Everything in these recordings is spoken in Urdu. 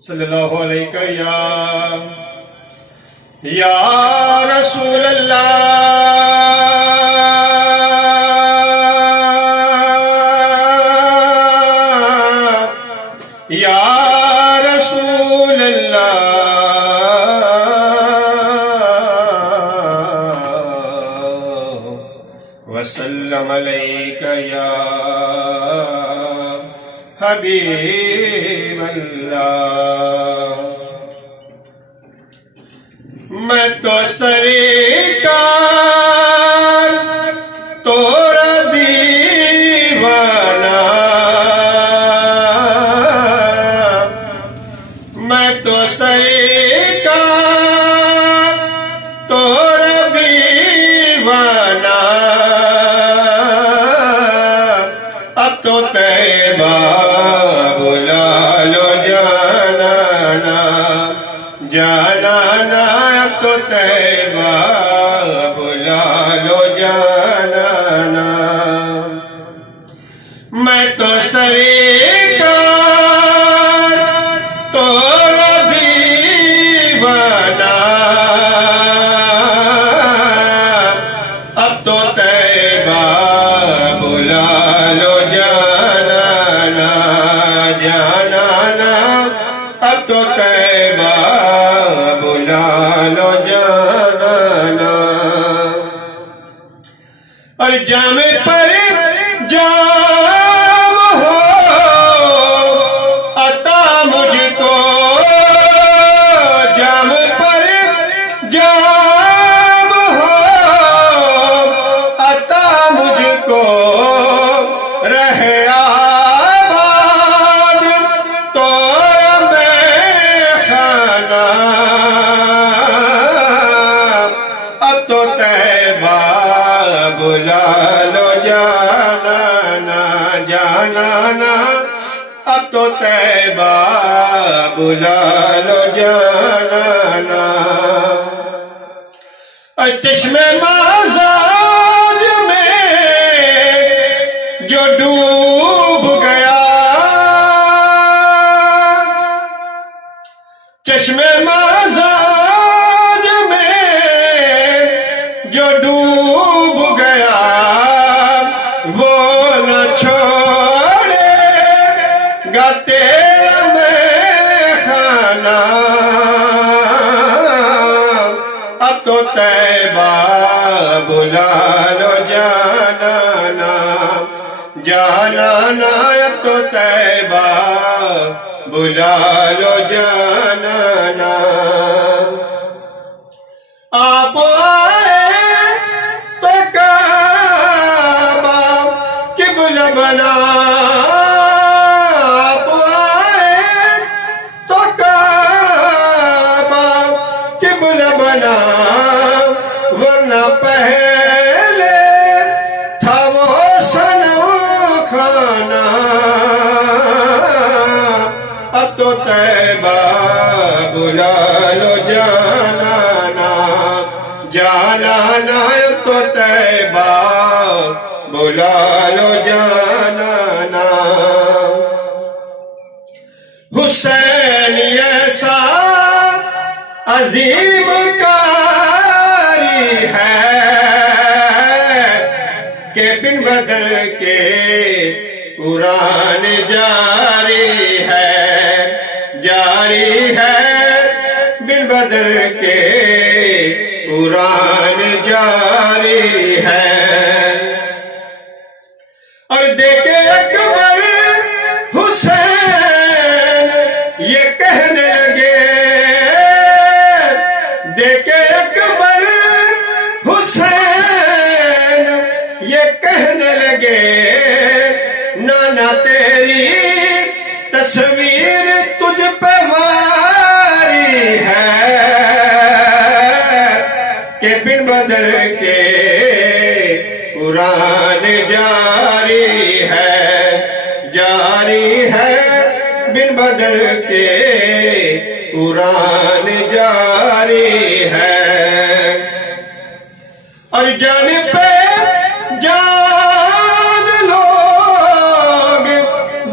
صلی اللہ علیہ یا رسول اللہ یا رسول اللہ وسلم علیک یا حبیب اللہ میں تو سرکار تورا دیوانہ میں تو سرکار تورا دیوانہ اب تو طیبہ بلا لو جانانا جانانا اب تو طیبہ بلا لو جانانا میں تو سرکار تورا دیوانہ اب تو طیبہ بلا لو جانانا جانانا اب تو طیبہ بلا لو جانانا اور جام پر جام ہو عطا مجھ کو جام پر جام ہو عطا مجھ کو رہے آباد تورا میخانہ اب تو طیبہ بلا لو جانانا جانانا اب تو طیبہ بلا لو جانانا چشم مازاد میں جو ڈوب گیا چشم مازاد میں جو ڈوب گیا وہ نہ چھوڑے گا تیرا میخانہ اب تو طیبہ بلا لو جانانا جانانا اب تو طیبہ بلا لو جانانا آپ آئے تو کعبہ قبلہ بنا آپ آئے تو کعبہ قبلہ بنا ورنہ پہلے تھا وہ صنم خانہ اب تو طیبہ بلا لو جانانا جانانا اب تو طیبہ بلا لو جانانا حسین ایسا عظیم کاری ہے کہ بن بدل کے قرآن جاری ہے بن بدل کے قرآن جاری ہے اور دیکھے اکبر حسین یہ کہنے لگے دیکھے اکبر حسین یہ کہنے لگے نانا تیری تصویر تجھ پہ واری ہے کہ بن بدل کے قرآن جاری ہے بن بدل کے قرآن جاری ہے اور جان پہ جان لوگ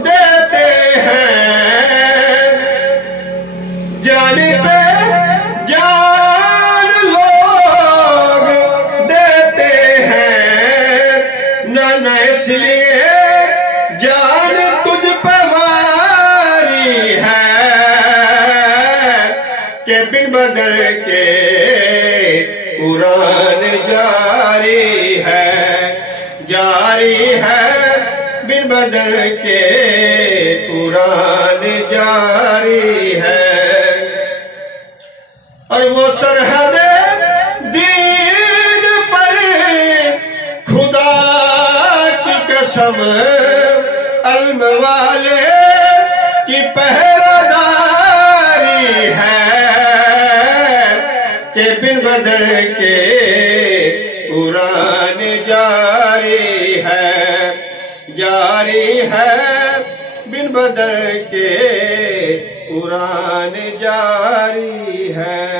دیتے ہیں جان پہ جان لوگ دیتے ہیں، نہ اس لیے جان تجھ پہ واری ہے کہ بن بدل کے قرآن جاری ہے، جاری ہے بن بدل کے قرآن جاری ہے۔ اور وہ سرحد دین پر خدا کی قسم علم والے کی پہراداری ہے کہ بن بدل کے قرآن جاری ہے، جاری ہے بن بدل کے قرآن جاری ہے۔